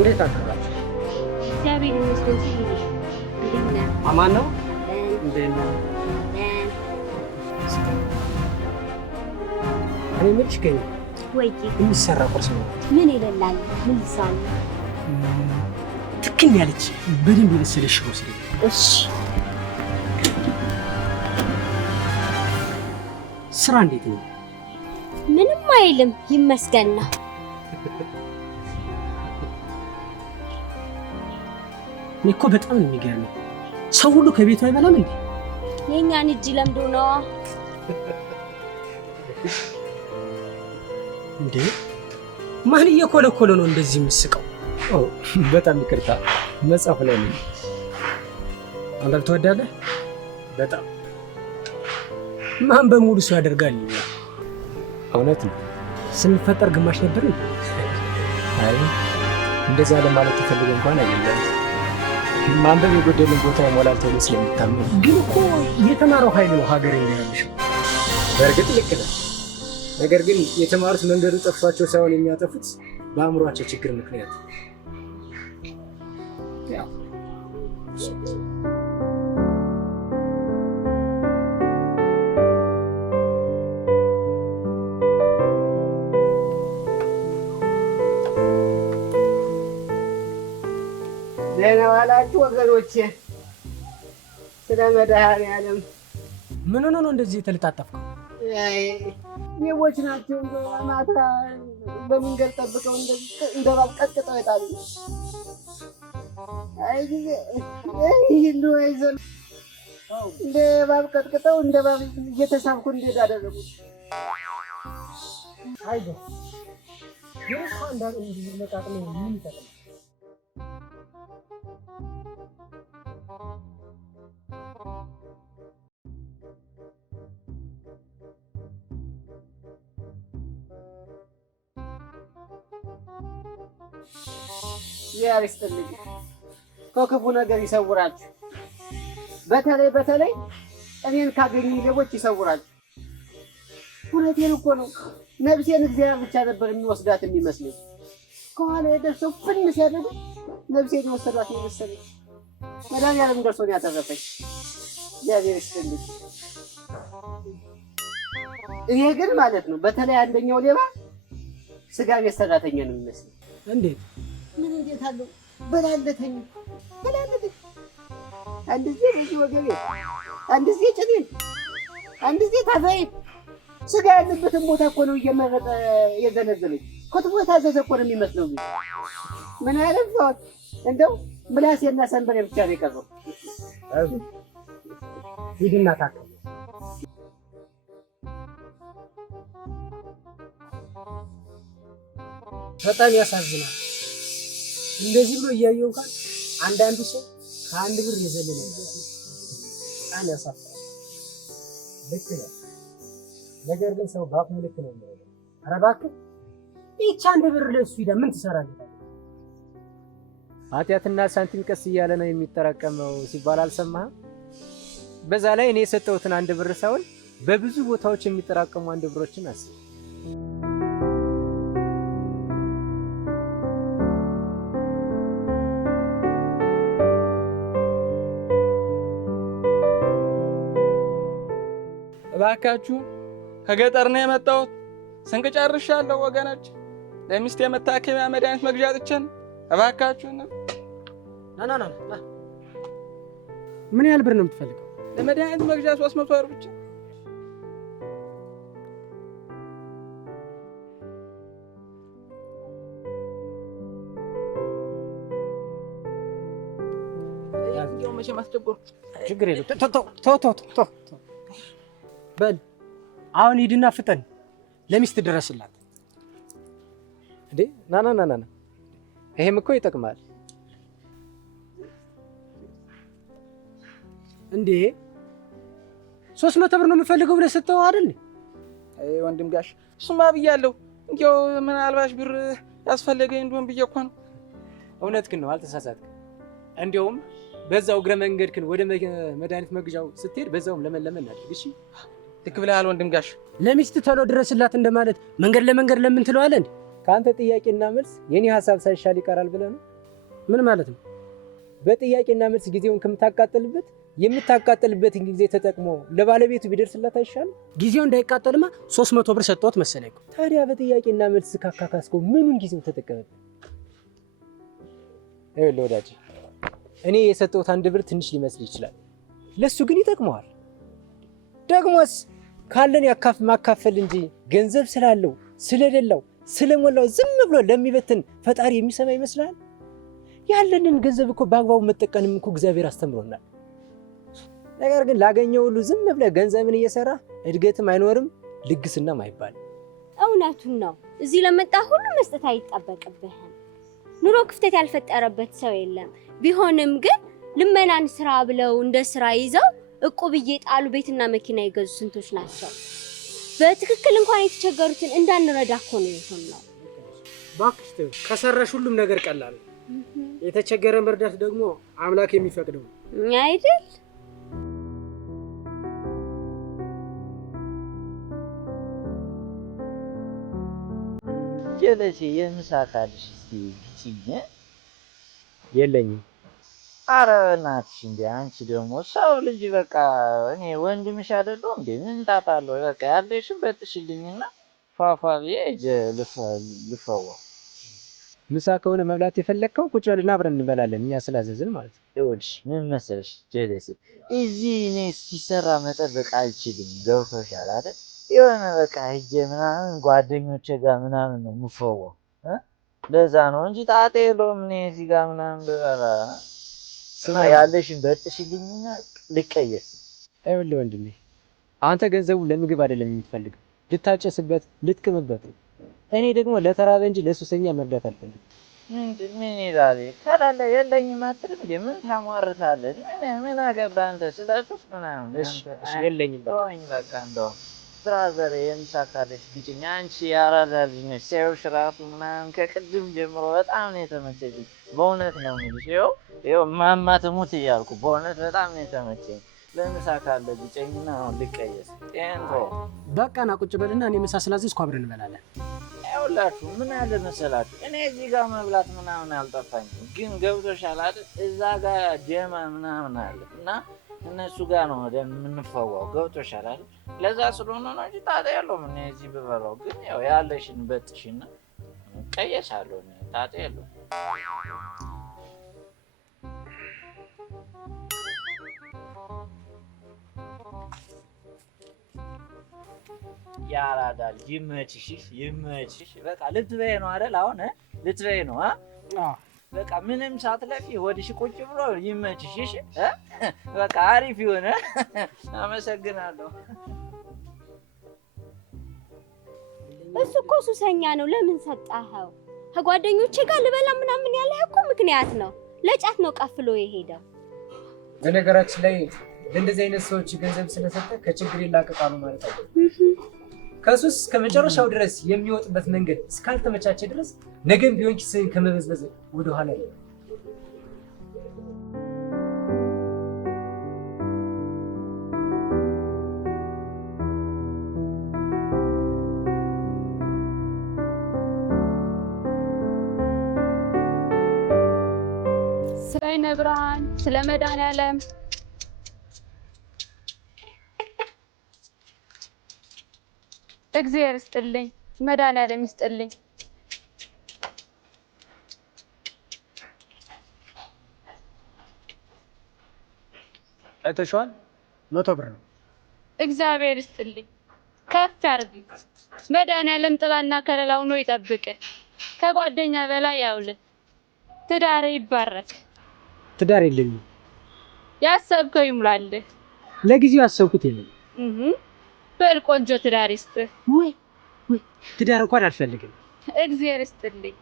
እንዴት አደራችሁ? እግዚአብሔር ይመስገን። ሲል አማን ነው። እንዴት ነው? እኔ ምንጭ ከኝ ወይ የሚሰራ ቁርስ ነው። ምን ይላል? ምን ይሳል? ትክክል ያለች በደንብ የበሰለሽ ነው። እሺ ስራ እንዴት ነው? ምንም አይልም ይመስገን ነው። እኔ እኮ በጣም ነው የሚገርመው። ሰው ሁሉ ከቤቱ አይበላም እንዴ? የኛን እጅ ለምዶ ነው እንዴ? ማን እየኮለኮለ ነው እንደዚህ የምስቀው? በጣም ይቅርታ፣ መጽሐፍ ላይ ነው። አንተ ትወዳለህ? በጣም ማን በሙሉ ሰው ያደርጋል። እውነት ነው። ስንፈጠር ግማሽ ነበር እንዴ? አይ እንደዛ ለማለት ተፈልጎ እንኳን አይደለም። ማንበብ የጎደለን ቦታ ይሞላል ተብሎ ስለሚታመን። ግን እኮ የተማረው ኃይል ነው ሀገር የሚያልሽ። በእርግጥ ልክ ነህ። ነገር ግን የተማሩት መንገዱ ጠፍቷቸው ሳይሆን የሚያጠፉት በአእምሯቸው ችግር ምክንያት። ደህና ዋላችሁ ወገኖቼ። ስለ መድኃኒዓለም ምን ሆነ ነው እንደዚህ የተለጣጠፍከው? ሌቦች ናቸው። ማታ በመንገድ ጠብቀው እንደ እባብ ቀጥቅጠው ይጣሉ። አይ ጊዜ ይህን ወይዘን እንደ እባብ ቀጥቅጠው እንደ እባብ እየተሳብኩ እንዴት አደረጉት? አይዞህ ግን እኮ አንዳንድ እንዲመጣጥም ምን ይጠቅማል? ያሪስትልኝ ከክፉ ነገር ይሰውራችሁ። በተለይ እኔን ካገኙ ሌቦች ይሰውራችሁ። እውነቴን እኮ ነው። ነፍሴን እግዚአብሔር ብቻ ነበር የሚወስዳት የሚመስለኝ። ከኋላ የደርሰው ፍን ሲያደርጉ ነፍሴን የወሰዷት የመሰለኝ። መድኃኒዓለም ደርሶ ነው ያተረፈኝ። እግዚአብሔር ይስጥልኝ። እኔ ግን ማለት ነው በተለይ አንደኛው ሌባ ስጋ ቤት ሰራተኛ ነው የሚመስለኝ። እንዴት ምን እንዴት አለው? በላለተኝ አንድ ጊዜ በዚህ ወገቤ፣ አንድ ጊዜ ጭኔን፣ አንድ ጊዜ ታፋዬን። ስጋ ያለበትን ቦታ እኮ ነው እየመረጠ የዘነዘለኝ። ከትቦ የታዘዘ እኮ ነው የሚመስለው። ምን አይነት ሰው እንደው ምላሴና ሰንበሬ ብቻ ነው የቀረው። ሂድና ታከም። በጣም ያሳዝናል። እንደዚህ ብሎ እያየው እንኳን አንዳንዱ ሰው ከአንድ ብር የዘለለ በጣም ያሳፍራል። ልክ ነው። ነገር ግን ሰው ባፉ ልክ ነው የሚለው። ኧረ እባክህ ይህች አንድ ብር ለእሱ ሂዳ ምን ትሰራለህ? ኃጢአትና ሳንቲም ቀስ እያለ ነው የሚጠራቀመው ሲባል አልሰማህም? በዛ ላይ እኔ የሰጠሁትን አንድ ብር ሳይሆን በብዙ ቦታዎች የሚጠራቀሙ አንድ ብሮችን አስብ። እባካችሁ ከገጠር ነው የመጣሁት። ስንቅ ጨርሻለሁ ወገኖች። ለሚስት የመታከሚያ መድኃኒት መግዣ አጥቼን እባካችሁ ነው። ና ምን ያህል ብር ነው የምትፈልገው? ለመድኃኒት መግዣ 300 ብር ብቻ። ያው መቼም አስቸገርኩ። ችግር የለውም። ተው በል አሁን ሂድና ፍጠን፣ ለሚስት ድረስላት። እንዴ ና ይሄም እኮ ይጠቅማል። እንዴ 300 ብር ነው የምፈልገው ብለህ ሰጠኸው አይደል? አይ ወንድም ጋሽ እሱማ ብያለሁ። እንዴው ምናልባሽ ብር ያስፈልገኝ እንደሆን ብዬ እኮ ነው። እውነትህን ነው፣ አልተሳሳትክም። እንዲያውም በዛው እግረ መንገድክን ወደ መድኃኒት መግዣው ስትሄድ በዛውም ለመለመን አድርግ። እሺ ልክ ብለሃል ወንድም ጋሽ። ለሚስት ቶሎ ድረስላት እንደማለት መንገድ ለመንገድ ለምን ትለዋለህ እንዴ? ከአንተ ጥያቄና መልስ የኔ ሐሳብ ሳይሻል ይቀራል ብለህ ነው? ምን ማለት ነው? በጥያቄና መልስ ጊዜውን ከምታቃጥልበት የምታቃጥልበትን ጊዜ ተጠቅሞ ለባለቤቱ ቢደርስላት አይሻልም? ጊዜው እንዳይቃጠልማ 300 ብር ሰጥቶት መሰለኝ። ታዲያ በጥያቄና መልስ ካካካስከው ምኑን ጊዜው ተጠቀመበት? ይኸውልህ ወዳጅ፣ እኔ የሰጠሁት 1 ብር ትንሽ ሊመስል ይችላል፣ ለሱ ግን ይጠቅመዋል። ደግሞስ ካለን ማካፈል እንጂ ገንዘብ ስላለው ስለሌለው ስለሞላው ዝም ብሎ ለሚበትን ፈጣሪ የሚሰማ ይመስላል? ያለንን ገንዘብ እኮ በአግባቡ መጠቀምም እኮ እግዚአብሔር አስተምሮናል። ነገር ግን ላገኘው ሁሉ ዝም ብለህ ገንዘብን እየሰራ እድገትም አይኖርም፣ ልግስናም አይባልም። እውነቱን ነው። እዚህ ለመጣ ሁሉ መስጠት አይጠበቅብህም። ኑሮ ክፍተት ያልፈጠረበት ሰው የለም። ቢሆንም ግን ልመናን ስራ ብለው እንደ ስራ ይዘው እቁብ እየጣሉ ቤትና መኪና የገዙ ስንቶች ናቸው። በትክክል እንኳን የተቸገሩትን እንዳንረዳ እኮ ነው የሆነው። እባክሽ ተይው፣ ከሰራሽ ሁሉም ነገር ቀላል ነው። የተቸገረ መርዳት ደግሞ አምላክ የሚፈቅደው አይደል? ጀለሴ የምሳ ካልሽ እስቲ ግጭኝ። የለኝም። ኧረ በእናትሽ እንደ አንቺ ደግሞ ሰው ልጅ በቃ እኔ ወንድምሽ አይደለሁ እንዴ? ምን ታጣለሁ? በቃ ያለሽን በጥሽልኝና ፏፏ ልፈዋ። ምሳ ከሆነ መብላት የፈለግከው ቁጭ በልና አብረን እንበላለን፣ እኛ ስላዘዝን ማለት ነው። ይኸውልሽ ምን መሰለሽ ጀለሴ፣ እዚህ እኔ ሲሰራ መጠበቅ አልችልም። ገብቶሻል አይደል? የሆነ በቃ ሂጅ ምናምን ጓደኞቼ ጋር ምናምን ነው የምፈዋው። ለዛ ነው እንጂ ጣጣ የለውም። እኔ እዚህ ጋር ምናምን ብበላ ያለሽን በጥሽልኝና ልቀየስ። ይኸውልህ ወንድሜ፣ አንተ ገንዘቡን ለምግብ አይደለም የምትፈልገው፣ ልታጨስበት፣ ልትቅምበት። እኔ ደግሞ ለተራበ እንጂ ለሱሰኛ መርዳት አልፈልግም። ምን ይላል ከላለ የለኝም አትልም እንዴ? ምን ታሟርታለህ? ምን አገባህ አንተ ስለሱስ ምናምን። የለኝም በቃ እንደው ብራዘር የምሳካለች ግጭኝ። አንቺ ያራዳ ልጅ ነሽ። ሲያዩሽ ራሱ ምናምን ከቅድም ጀምሮ በጣም ነው የተመቸኝ። በእውነት ነው የምልሽ። ይኸው ማማ ትሙት እያልኩ በእውነት በጣም ነው የተመቸኝ። ለምሳ ካለ ግጭኝና አሁን ልቀየስ። በቃ ና ቁጭ በልና እኔ ምሳ ስላዘዝኩ አብረን እንበላለን። ይኸውላችሁ ምን አለ መሰላችሁ፣ እኔ እዚህ ጋር መብላት ምናምን አልጠፋኝም፣ ግን ገብቶሻል አይደል? እዛ ጋር ጀማ ምናምን አለ እና እነሱ ጋር ነው የምንፈዋው። ገብቶሻል አይደል? ለዛ ስለሆነ ነው እንጂ ጣጣ የለውም። እኔ እዚህ ብበላው ግን ያው ያለሽን በጥሽና ቀየሳለሁ። ጣጣ የለውም። ያራዳል። ይመችሽ ይመችሽ። በቃ ልትበይ ነው አይደል? አሁን ልትበይ ነው። በቃ ምንም ሳትለፊ ወዲሽ ቁጭ ብሎ ይመችሽ። በቃ አሪፍ ይሆነ። አመሰግናለሁ። እሱ እኮ ሱሰኛ ነው። ለምን ሰጣኸው? ከጓደኞቼ ጋር ልበላ ምናምን ያለህ እኮ ምክንያት ነው። ለጫት ነው ቀፍሎ የሄደው። በነገራችን ላይ እንደዚህ አይነት ሰዎች ገንዘብ ስለሰጠ ከችግር ይላቀቃሉ ማለት አይደለም። ከሱስ ከመጨረሻው ድረስ የሚወጥበት መንገድ እስካልተመቻቸ ድረስ ነገም ቢሆን ኪስን ከመበዝበዝ ወደ ኋላ አይደለም። ስለ አይነ ብርሃን ስለ መድኃኒዓለም እግዚአብሔር ይስጥልኝ፣ መድኃኒዓለም ይስጥልኝ። አይተሽዋል? 100 ብር ነው። እግዚአብሔር ይስጥልኝ፣ ከፍ ያርግ። መድኃኒዓለም ጥላና ከለላ ሆኖ ይጠብቅ፣ ከጓደኛ በላይ ያውል። ትዳር ይባረክ። ትዳር የለኝም። ያሰብከው ይሙላልህ። ለጊዜው ያሰብኩት የለም። በል ቆንጆ ትዳር ይስጥህ። ወይ ትዳር እንኳን አልፈልግም። እግዚአብሔር ይስጥልኝ።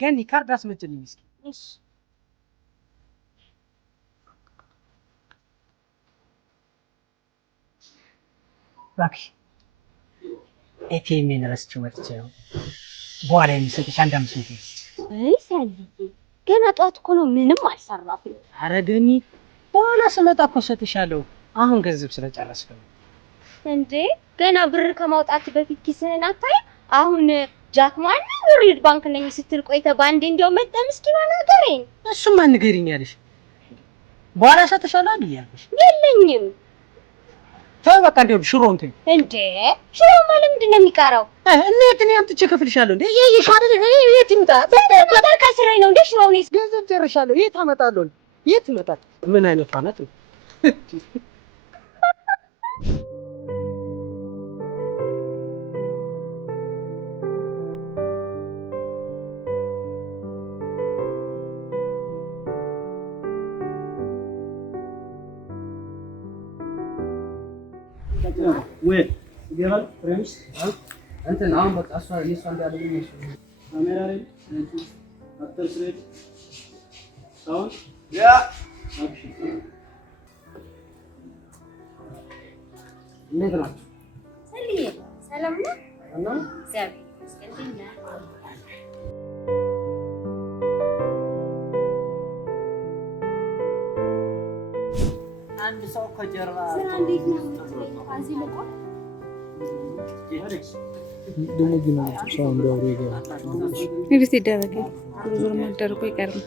ገኒ ካርድ አስመጭልኝ እስኪ። እሺ እባክሽ ኤቲኤም ረስቼው መጥቼ ነው። በኋላ የሚሰጥሽ 1,500 ብር። አይ ሰልይ ገና ጧት እኮ ነው፣ ምንም አልሰራሁም። ኧረ ገኒ በኋላ ስመጣ እኮ እሰጥሻለሁ። አሁን ገንዘብ ስለጨረስክ ነው። እንዴ ገና ብር ከማውጣት በፊት ኪስህን አታይ? አሁን ጃክማን ሪድ ባንክ ነኝ ስትል ቆይተ ባንዴ እንዲያው መጣ ምስኪና ነገሬን። እሱማ ንገሪኝ ያለሽ በኋላ ሰጥሻለሁ አይያልሽ? የለኝም። ተው በቃ እንደው ሽሮን ተይ። እንዴ ሽሮ ማለት ምንድን ነው የሚቀረው? እንዴት ነው አምጥቼ ከፍልሻለሁ እንዴ? ይሄ አይደል? የት ይምጣ? በቃ ከስራዬ ነው እንዴ ሽሮውን ገንዘብ ጨርሻለሁ። የት አመጣለሁ? የት ይመጣል? ምን አይነት ፋናት ነው? ወይ ይገባል ፍሬንድስ እንትን አሁን በቃ እሷ እንዲያደርግ ነው ካሜራ ላይ አክተር ስሬት ሳውንድ ያ አክሽን እንዴት ናችሁ? ሰላም ነው? እና እግዚአብሔር ይመስገን። አንድ ሰው ከጀርባ ስራ እንዴት ነው? እዚህ ልቆም ደግሞ ግን ሰው እንደው ይገባል። እንዴት ይደረጋል? ዞር ማደረጉ አይቀርም።